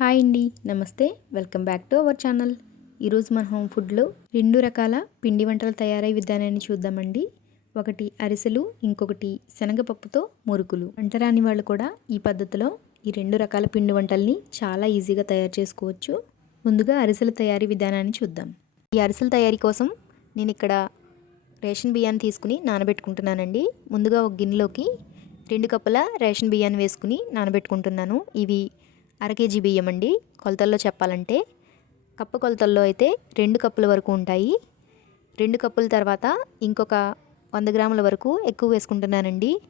Hi అండి. నమస్తే. Welcome back to our channel. ఈరోజు మన హోమ్ ఫుడ్లో రెండు రకాల పిండి వంటలు తయారయ్యే విధానాన్ని చూద్దామండి. ఒకటి అరిసెలు ఇంకొకటి శనగపప్పుతో మురుకులు. వంట రాని వాళ్ళు కూడా ఈ పద్ధతిలో ఈ రెండు రకాల పిండి వంటల్ని చాలా ఈజీగా తయారు చేసుకోవచ్చు. ముందుగా అరిసెల తయారీ విధానాన్ని చూద్దాం. ఈ అరిసెల తయారీ కోసం నేను ఇక్కడ రేషన్ బియ్యాన్ని తీసుకుని నానబెట్టుకుంటున్నానండి. ముందుగా ఒక గిన్నెలోకి రెండు కప్పుల రేషన్ బియ్యాన్ని వేసుకుని నానబెట్టుకుంటున్నాను. ఇవి అర కేజీ బియ్యం అండి. కొలతల్లో చెప్పాలంటే కప్పు కొలతల్లో అయితే రెండు కప్పుల వరకు ఉంటాయి. రెండు కప్పుల తర్వాత ఇంకొక వంద గ్రాముల వరకు ఎక్కువ వేసుకుంటున్నానండి.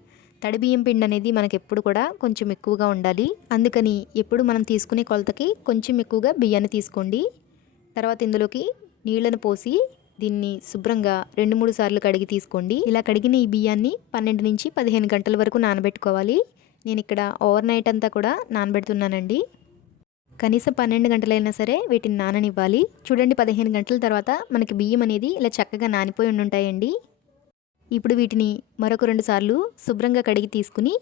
తడి బియ్యం పిండి అనేది మనకి ఎప్పుడు కూడా కొంచెం ఎక్కువగా ఉండాలి. అందుకని ఎప్పుడు మనం తీసుకునే కొలతకి కొంచెం ఎక్కువగా బియ్యాన్ని తీసుకోండి. తర్వాత ఇందులోకి నీళ్ళను పోసి దీన్ని శుభ్రంగా రెండు మూడు సార్లు కడిగి తీసుకోండి. ఇలా కడిగిన ఈ బియ్యాన్ని పన్నెండు నుంచి పదిహేను గంటల వరకు నానబెట్టుకోవాలి. నేను ఇక్కడ ఓవర్ నైట్ అంతా కూడా నానబెడుతున్నానండి. కనీసం పన్నెండు గంటలైనా సరే వీటిని నాననివ్వాలి. చూడండి పదిహేను గంటల తర్వాత మనకి బియ్యం అనేది ఇలా చక్కగా నానిపోయి ఉండుంటాయండి. ఇప్పుడు వీటిని మరొక రెండు సార్లు శుభ్రంగా కడిగి తీసుకుని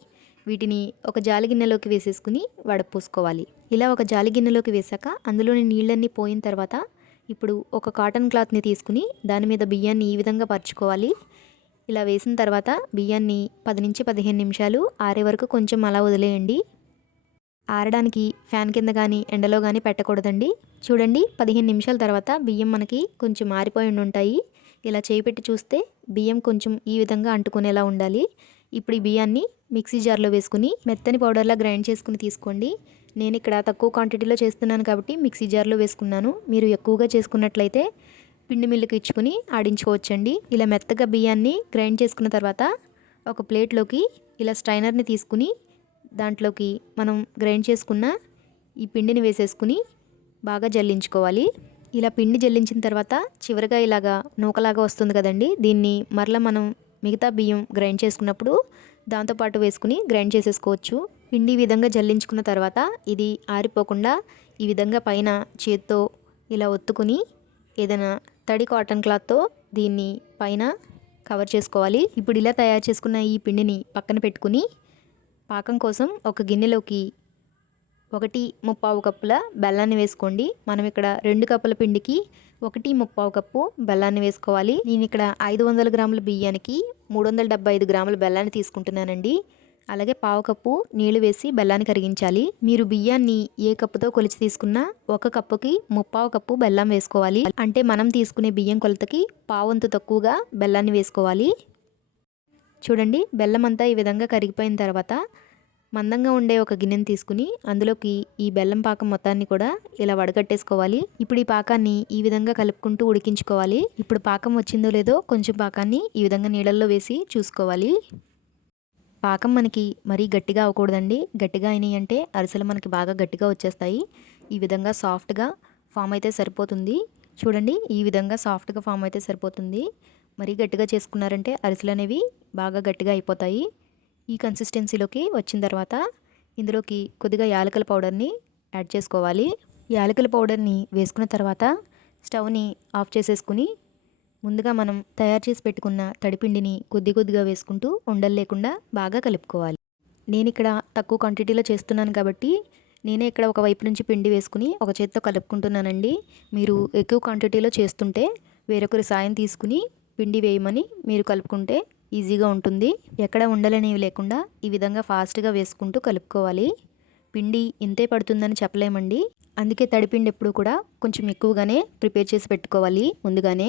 వీటిని ఒక జాలి గిన్నెలోకి వేసేసుకుని వడపోసుకోవాలి. ఇలా ఒక జాలి గిన్నెలోకి వేసాక అందులోని నీళ్ళన్నీ పోయిన తర్వాత ఇప్పుడు ఒక కాటన్ క్లాత్ని తీసుకుని దాని మీద బియ్యాన్ని ఈ విధంగా పరుచుకోవాలి. ఇలా వేసిన తర్వాత బియ్యాన్ని పది నుంచి పదిహేను నిమిషాలు ఆరే వరకు కొంచెం అలా వదిలేయండి. ఆరడానికి ఫ్యాన్ కింద కానీ ఎండలో కానీ పెట్టకూడదండి. చూడండి పదిహేను నిమిషాల తర్వాత బియ్యం మనకి కొంచెం ఆరిపోయి ఉంటాయి ఇలా చేయి పెట్టి చూస్తే బియ్యం కొంచెం ఈ విధంగా అంటుకునేలా ఉండాలి. ఇప్పుడు ఈ బియ్యాన్ని మిక్సీ జార్లో వేసుకుని మెత్తని పౌడర్లా గ్రైండ్ చేసుకుని తీసుకోండి. నేను ఇక్కడ తక్కువ క్వాంటిటీలో చేస్తున్నాను కాబట్టి మిక్సీ జార్లో వేసుకున్నాను. మీరు ఎక్కువగా చేసుకున్నట్లయితే పిండి మిల్లుకి ఇచ్చుకుని ఆడించుకోవచ్చండి. ఇలా మెత్తగా బియ్యాన్ని గ్రైండ్ చేసుకున్న తర్వాత ఒక ప్లేట్లోకి ఇలా స్ట్రైనర్ని తీసుకుని దాంట్లోకి మనం గ్రైండ్ చేసుకున్న ఈ పిండిని వేసేసుకుని బాగా జల్లించుకోవాలి. ఇలా పిండి జల్లించిన తర్వాత చివరిగా ఇలాగా నూకలాగా వస్తుంది కదండి. దీన్ని మరలా మనం మిగతా బియ్యం గ్రైండ్ చేసుకున్నప్పుడు దాంతోపాటు వేసుకుని గ్రైండ్ చేసేసుకోవచ్చు. పిండి ఈ విధంగా జల్లించుకున్న తర్వాత ఇది ఆరిపోకుండా ఈ విధంగా పైన చేత్తో ఇలా ఒత్తుకుని ఏదైనా తడి కాటన్ క్లాత్తో దీన్ని పైన కవర్ చేసుకోవాలి. ఇప్పుడు ఇలా తయారు చేసుకున్న ఈ పిండిని పక్కన పెట్టుకుని పాకం కోసం ఒక గిన్నెలోకి ఒకటి ముప్పావు కప్పుల బెల్లాన్ని వేసుకోండి. మనం ఇక్కడ రెండు కప్పుల పిండికి ఒకటి ముప్పావు కప్పు బెల్లాన్ని వేసుకోవాలి. నేను ఇక్కడ ఐదు వందల గ్రాముల బియ్యానికి మూడు వందల డెబ్బై ఐదు గ్రాముల బెల్లాన్ని తీసుకుంటున్నానండి. అలాగే పావు కప్పు నీళ్ళు వేసి బెల్లాన్ని కరిగించాలి. మీరు బియ్యాన్ని ఏ కప్పుతో కొలిచి తీసుకున్నా ఒక కప్పుకి ముప్పావు కప్పు బెల్లం వేసుకోవాలి. అంటే మనం తీసుకునే బియ్యం కొలతకి పావంతు తక్కువగా బెల్లాన్ని వేసుకోవాలి. చూడండి బెల్లం అంతా ఈ విధంగా కరిగిపోయిన తర్వాత మందంగా ఉండే ఒక గిన్నెని తీసుకుని అందులోకి ఈ బెల్లం పాకం మొత్తాన్ని కూడా ఇలా వడగట్టేసుకోవాలి. ఇప్పుడు ఈ పాకాన్ని ఈ విధంగా కలుపుకుంటూ ఉడికించుకోవాలి. ఇప్పుడు పాకం వచ్చిందో లేదో కొంచెం పాకాన్ని ఈ విధంగా నీళ్ళల్లో వేసి చూసుకోవాలి. పాకం మనకి మరీ గట్టిగా అవ్వకూడదండి గట్టిగా అయినాయి అంటే అరిసెలు మనకి బాగా గట్టిగా వచ్చేస్తాయి. ఈ విధంగా సాఫ్ట్గా ఫామ్ అయితే సరిపోతుంది. చూడండి ఈ విధంగా సాఫ్ట్గా ఫామ్ అయితే సరిపోతుంది. మరీ గట్టిగా చేసుకున్నారంటే అరిసెలు అనేవి బాగా గట్టిగా అయిపోతాయి. ఈ కన్సిస్టెన్సీలోకి వచ్చిన తర్వాత ఇందులోకి కొద్దిగా యాలకల పౌడర్ని యాడ్ చేసుకోవాలి. యాలకల పౌడర్ని వేసుకున్న తర్వాత స్టవ్ని ఆఫ్ చేసేసుకుని ముందుగా మనం తయారు చేసి పెట్టుకున్న తడిపిండిని కొద్ది కొద్దిగా వేసుకుంటూ ఉండలు లేకుండా బాగా కలుపుకోవాలి. నేను ఇక్కడ తక్కువ క్వాంటిటీలో చేస్తున్నాను కాబట్టి నేనే ఇక్కడ ఒక వైపు నుంచి పిండి వేసుకుని ఒక చేత్తో కలుపుకుంటున్నానండి. మీరు ఎక్కువ క్వాంటిటీలో చేస్తుంటే వేరొకరి సాయం తీసుకుని పిండి వేయమని మీరు కలుపుకుంటే ఈజీగా ఉంటుంది. ఎక్కడ ఉండలనేవి లేకుండా ఈ విధంగా ఫాస్ట్గా వేసుకుంటూ కలుపుకోవాలి. పిండి ఇంతే పడుతుందని చెప్పలేమండి. అందుకే తడిపిండి ఎప్పుడు కూడా కొంచెం ఎక్కువగానే ప్రిపేర్ చేసి పెట్టుకోవాలి ముందుగానే.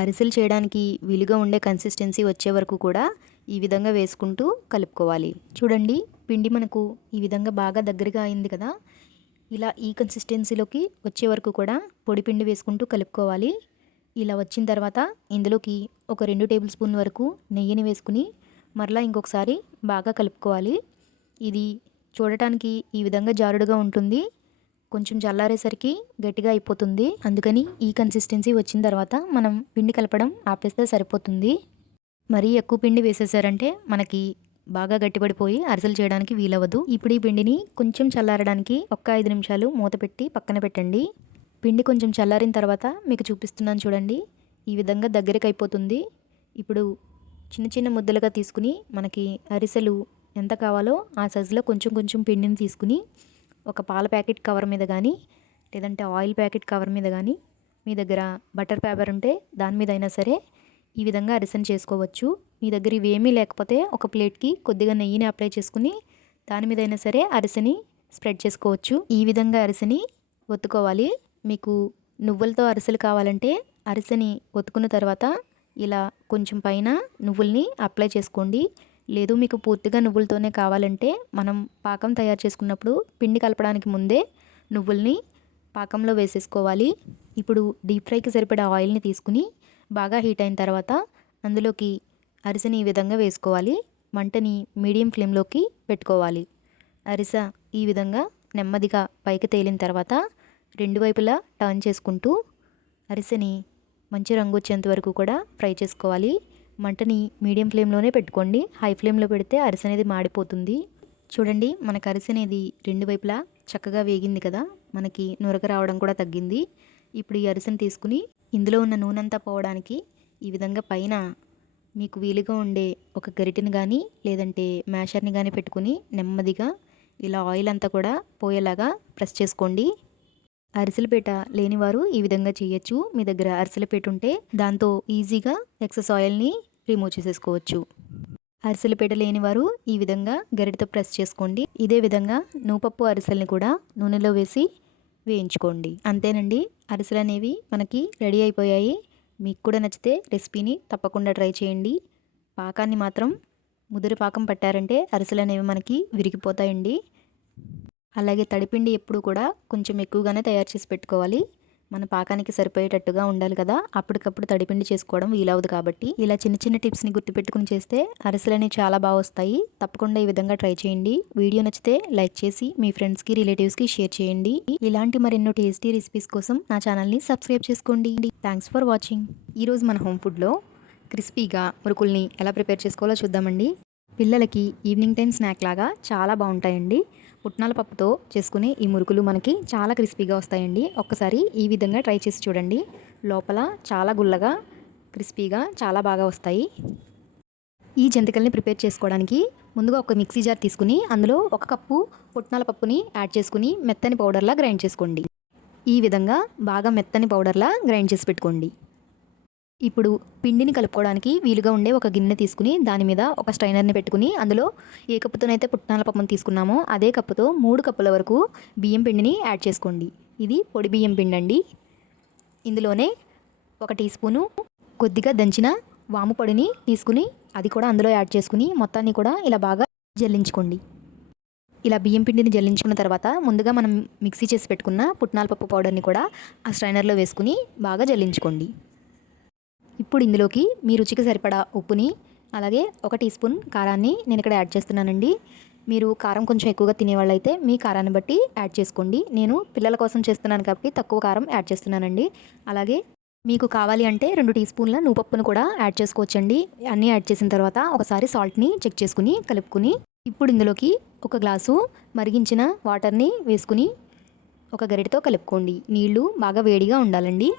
అరిసెలు చేయడానికి వీలుగా ఉండే కన్సిస్టెన్సీ వచ్చే వరకు కూడా ఈ విధంగా వేసుకుంటూ కలుపుకోవాలి. చూడండి పిండి మనకు ఈ విధంగా బాగా దగ్గరగా అయింది కదా. ఇలా ఈ కన్సిస్టెన్సీలోకి వచ్చే వరకు కూడా పొడి పిండి వేసుకుంటూ కలుపుకోవాలి. ఇలా వచ్చిన తర్వాత ఇందులోకి ఒక రెండు టేబుల్ స్పూన్ వరకు నెయ్యిని వేసుకుని మరలా ఇంకొకసారి బాగా కలుపుకోవాలి. ఇది చూడటానికి ఈ విధంగా జారుడుగా ఉంటుంది. కొంచెం చల్లారేసరికి గట్టిగా అయిపోతుంది. అందుకని ఈ కన్సిస్టెన్సీ వచ్చిన తర్వాత మనం పిండి కలపడం ఆపేస్తే సరిపోతుంది. మరీ ఎక్కువ పిండి వేసేసారంటే మనకి బాగా గట్టిపడిపోయి అరిసెలు చేయడానికి వీలవ్వదు. ఇప్పుడు ఈ పిండిని కొంచెం చల్లారడానికి ఒక్క ఐదు నిమిషాలు మూత పెట్టి పక్కన పెట్టండి. పిండి కొంచెం చల్లారిన తర్వాత మీకు చూపిస్తున్నాను చూడండి. ఈ విధంగా దగ్గరికి అయిపోతుంది. ఇప్పుడు చిన్న చిన్న ముద్దలుగా తీసుకుని మనకి అరిసెలు ఎంత కావాలో ఆ సైజులో కొంచెం కొంచెం పిండిని తీసుకుని ఒక పాల ప్యాకెట్ కవర్ మీద కానీ లేదంటే ఆయిల్ ప్యాకెట్ కవర్ మీద కానీ మీ దగ్గర బటర్ పేపర్ ఉంటే దాని మీద అయినా సరే ఈ విధంగా అరిసెను చేసుకోవచ్చు. మీ దగ్గర ఇవేమీ లేకపోతే ఒక ప్లేట్కి కొద్దిగా నెయ్యిని అప్లై చేసుకుని దాని మీద అయినా సరే అరిసెని స్ప్రెడ్ చేసుకోవచ్చు. ఈ విధంగా అరిసెని ఒత్తుకోవాలి. మీకు నువ్వులతో అరిసెలు కావాలంటే అరిసెని ఒత్తుకున్న తర్వాత ఇలా కొంచెం పైన నువ్వుల్ని అప్లై చేసుకోండి. లేదు మీకు పూర్తిగా నువ్వులతోనే కావాలంటే మనం పాకం తయారు చేసుకున్నప్పుడు పిండి కలపడానికి ముందే నువ్వుల్ని పాకంలో వేసేసుకోవాలి. ఇప్పుడు డీప్ ఫ్రైకి సరిపడా ఆయిల్ని తీసుకుని బాగా హీట్ అయిన తర్వాత అందులోకి అరిసెని ఈ విధంగా వేసుకోవాలి. మంటని మీడియం ఫ్లేమ్లోకి పెట్టుకోవాలి. అరిస ఈ విధంగా నెమ్మదిగా పైకి తేలిన తర్వాత రెండు వైపులా టర్న్ చేసుకుంటూ అరిసెని మంచి రంగు వచ్చేంత వరకు కూడా ఫ్రై చేసుకోవాలి. మంటని మీడియం ఫ్లేమ్లోనే పెట్టుకోండి. హై ఫ్లేమ్లో పెడితే అరిసె అనేది మాడిపోతుంది. చూడండి మనకు అరిసె అనేది రెండు వైపులా చక్కగా వేగింది కదా. మనకి నురగ రావడం కూడా తగ్గింది. ఇప్పుడు ఈ అరిసిని తీసుకుని ఇందులో ఉన్న నూనె అంతా పోవడానికి ఈ విధంగా పైన మీకు వీలుగా ఉండే ఒక గరిటెని కానీ లేదంటే మ్యాషర్ని కానీ పెట్టుకుని నెమ్మదిగా ఇలా ఆయిల్ అంతా కూడా పోయేలాగా ప్రెస్ చేసుకోండి. అరిసెలపేట లేనివారు ఈ విధంగా చేయొచ్చు. మీ దగ్గర అరిసెలపేట ఉంటే దాంతో ఈజీగా ఎక్సెస్ ఆయిల్ని రిమూవ్ చేసేసుకోవచ్చు. అరిసెలపేట లేనివారు ఈ విధంగా గరిటతో ప్రెస్ చేసుకోండి. ఇదే విధంగా నూపప్పు అరిసెల్ని కూడా నూనెలో వేసి వేయించుకోండి. అంతేనండి అరిసెలు అనేవి మనకి రెడీ అయిపోయాయి. మీకు కూడా నచ్చితే రెసిపీని తప్పకుండా ట్రై చేయండి. పాకాన్ని మాత్రం ముదురు పాకం పట్టారంటే అరిసెలు అనేవి మనకి విరిగిపోతాయండి. అలాగే తడిపిండి ఎప్పుడు కూడా కొంచెం ఎక్కువగానే తయారు చేసి పెట్టుకోవాలి. మన పాకానికి సరిపోయేటట్టుగా ఉండాలి కదా. అప్పటికప్పుడు తడిపిండి చేసుకోవడం వీలవదు కాబట్టి. ఇలా చిన్న చిన్న టిప్స్ని గుర్తుపెట్టుకుని చేస్తే అరిసెలని చాలా బాగా వస్తాయి. తప్పకుండా ఈ విధంగా ట్రై చేయండి. వీడియో నచ్చితే లైక్ చేసి మీ ఫ్రెండ్స్కి రిలేటివ్స్కి షేర్ చేయండి. ఇలాంటి మరెన్నో టేస్టీ రెసిపీస్ కోసం నా ఛానల్ని సబ్స్క్రైబ్ చేసుకోండి. Thanks for watching. ఈరోజు మన హోమ్ ఫుడ్లో క్రిస్పీగా మురుకుల్ని ఎలా ప్రిపేర్ చేసుకోవాలో చూద్దామండి. పిల్లలకి ఈవినింగ్ టైం స్నాక్ లాగా చాలా బాగుంటాయండి. పుట్నాల పప్పుతో చేసుకునే ఈ మురుకులు మనకి చాలా క్రిస్పీగా వస్తాయండి. ఒక్కసారి ఈ విధంగా ట్రై చేసి చూడండి. లోపల చాలా గుల్లగా క్రిస్పీగా చాలా బాగా వస్తాయి. ఈ జంతికల్ని ప్రిపేర్ చేసుకోవడానికి ముందుగా ఒక మిక్సీ జార్ తీసుకుని అందులో ఒక కప్పు పుట్నాల పప్పుని యాడ్ చేసుకుని మెత్తని పౌడర్లా గ్రైండ్ చేసుకోండి. ఈ విధంగా బాగా మెత్తని పౌడర్లా గ్రైండ్ చేసి పెట్టుకోండి. ఇప్పుడు పిండిని కలుపుకోవడానికి వీలుగా ఉండే ఒక గిన్నె తీసుకుని దాని మీద ఒక స్ట్రైనర్ని పెట్టుకుని అందులో ఏ కప్పుతోనైతే పుట్నాల పప్పును తీసుకున్నామో అదే కప్పుతో మూడు కప్పుల వరకు బియ్యం పిండిని యాడ్ చేసుకోండి. ఇది పొడి బియ్యం పిండి అండి ఇందులోనే ఒక టీ స్పూను కొద్దిగా దంచిన వాము పొడిని తీసుకుని అది కూడా అందులో యాడ్ చేసుకుని మొత్తాన్ని కూడా ఇలా బాగా జల్లించుకోండి. ఇలా బియ్యం పిండిని జల్లించుకున్న తర్వాత ముందుగా మనం మిక్సీ చేసి పెట్టుకున్న పుట్నాల పప్పు పౌడర్ని కూడా ఆ స్ట్రైనర్లో వేసుకుని బాగా జల్లించుకోండి. ఇప్పుడు ఇందులోకి మీ రుచికి సరిపడా ఉప్పుని అలాగే ఒక టీ స్పూన్ కారాన్ని నేను ఇక్కడ యాడ్ చేస్తున్నానండి. మీరు కారం కొంచెం ఎక్కువగా తినేవాళ్ళైతే మీ కారాన్ని బట్టి యాడ్ చేసుకోండి. నేను పిల్లల కోసం చేస్తున్నాను కాబట్టి తక్కువ కారం యాడ్ చేస్తున్నానండి. అలాగే మీకు కావాలి అంటే రెండు టీ స్పూన్ల నూపప్పును కూడా యాడ్ చేసుకోవచ్చండి. అన్నీ యాడ్ చేసిన తర్వాత ఒకసారి సాల్ట్ని చెక్ చేసుకుని కలుపుకుని ఇప్పుడు ఇందులోకి ఒక గ్లాసు మరిగించిన వాటర్ని వేసుకుని ఒక గరిటతో కలుపుకోండి. నీళ్ళు బాగా వేడిగా ఉండాలండి.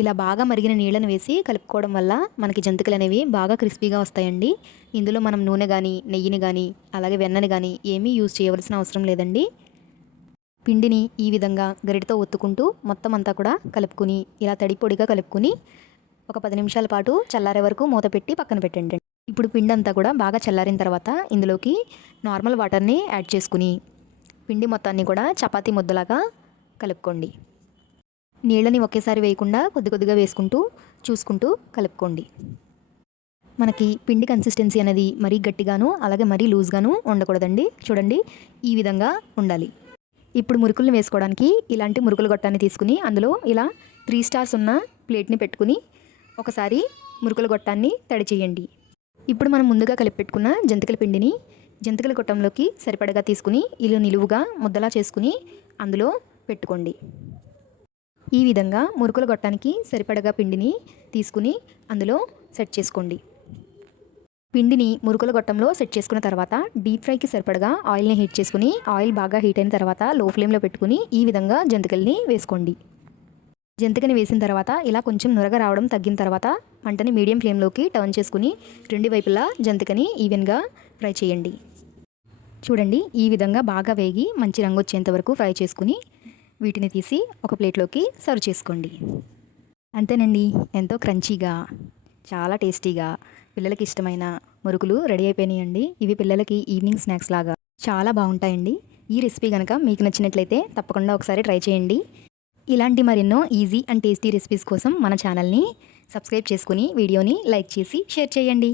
ఇలా బాగా మరిగిన నీళ్ళని వేసి కలుపుకోవడం వల్ల మనకి జంతికలు అనేవి బాగా క్రిస్పీగా వస్తాయండి. ఇందులో మనం నూనె కానీ నెయ్యిని కానీ అలాగే వెన్నని కానీ ఏమీ యూజ్ చేయవలసిన అవసరం లేదండి. పిండిని ఈ విధంగా గరిటతో ఒత్తుకుంటూ మొత్తం అంతా కూడా కలుపుకుని ఇలా తడి పొడిగా కలుపుకుని ఒక పది నిమిషాల పాటు చల్లారే వరకు మూత పెట్టి పక్కన పెట్టండి. ఇప్పుడు పిండి అంతా కూడా బాగా చల్లారిన తర్వాత ఇందులోకి నార్మల్ వాటర్ని యాడ్ చేసుకుని పిండి మొత్తాన్ని కూడా చపాతీ ముద్దలాగా కలుపుకోండి. నీళ్ళని ఒకేసారి వేయకుండా కొద్ది కొద్దిగా వేసుకుంటూ చూసుకుంటూ కలుపుకోండి. మనకి పిండి కన్సిస్టెన్సీ అనేది మరీ గట్టిగాను అలాగే మరీ లూజ్గాను ఉండకూడదండి. చూడండి ఈ విధంగా ఉండాలి. ఇప్పుడు మురుకులను వేసుకోవడానికి ఇలాంటి మురుకుల గొట్టాన్ని తీసుకుని అందులో ఇలా త్రీ స్టార్స్ ఉన్న ప్లేట్ని పెట్టుకుని ఒకసారి మురుకుల గొట్టాన్ని తడి చేయండి. ఇప్పుడు మనం ముందుగా కలిపి పెట్టుకున్న జంతికల పిండిని జంతికల గొట్టంలోకి సరిపడగా తీసుకుని ఇల్లు నిలువుగా ముద్దలా చేసుకుని అందులో పెట్టుకోండి. ఈ విధంగా మురుకుల గొట్టానికి సరిపడగా పిండిని తీసుకుని అందులో సెట్ చేసుకోండి. పిండిని మురుకుల గొట్టంలో సెట్ చేసుకున్న తర్వాత డీప్ ఫ్రైకి సరిపడగా ఆయిల్ని హీట్ చేసుకుని ఆయిల్ బాగా హీట్ అయిన తర్వాత లో ఫ్లేమ్లో పెట్టుకుని ఈ విధంగా జంతికల్ని వేసుకోండి. జంతికని వేసిన తర్వాత ఇలా కొంచెం నురగ రావడం తగ్గిన తర్వాత మంటని మీడియం ఫ్లేమ్లోకి టర్న్ చేసుకుని రెండు వైపులా జంతికని ఈవెన్గా ఫ్రై చేయండి. చూడండి ఈ విధంగా బాగా వేగి మంచి రంగు వచ్చేంత వరకు ఫ్రై చేసుకుని వీటిని తీసి ఒక ప్లేట్లోకి సర్వ్ చేసుకోండి. అంతేనండి ఎంతో క్రంచీగా చాలా టేస్టీగా పిల్లలకి ఇష్టమైన మురుకులు రెడీ అయిపోయినాయండి. ఇవి పిల్లలకి ఈవినింగ్ స్నాక్స్ లాగా చాలా బాగుంటాయండి. ఈ రెసిపీ కనుక మీకు నచ్చినట్లయితే తప్పకుండా ఒకసారి ట్రై చేయండి. ఇలాంటి మరెన్నో ఈజీ అండ్ టేస్టీ రెసిపీస్ కోసం మన ఛానల్ని సబ్స్క్రైబ్ చేసుకుని వీడియోని లైక్ చేసి షేర్ చేయండి.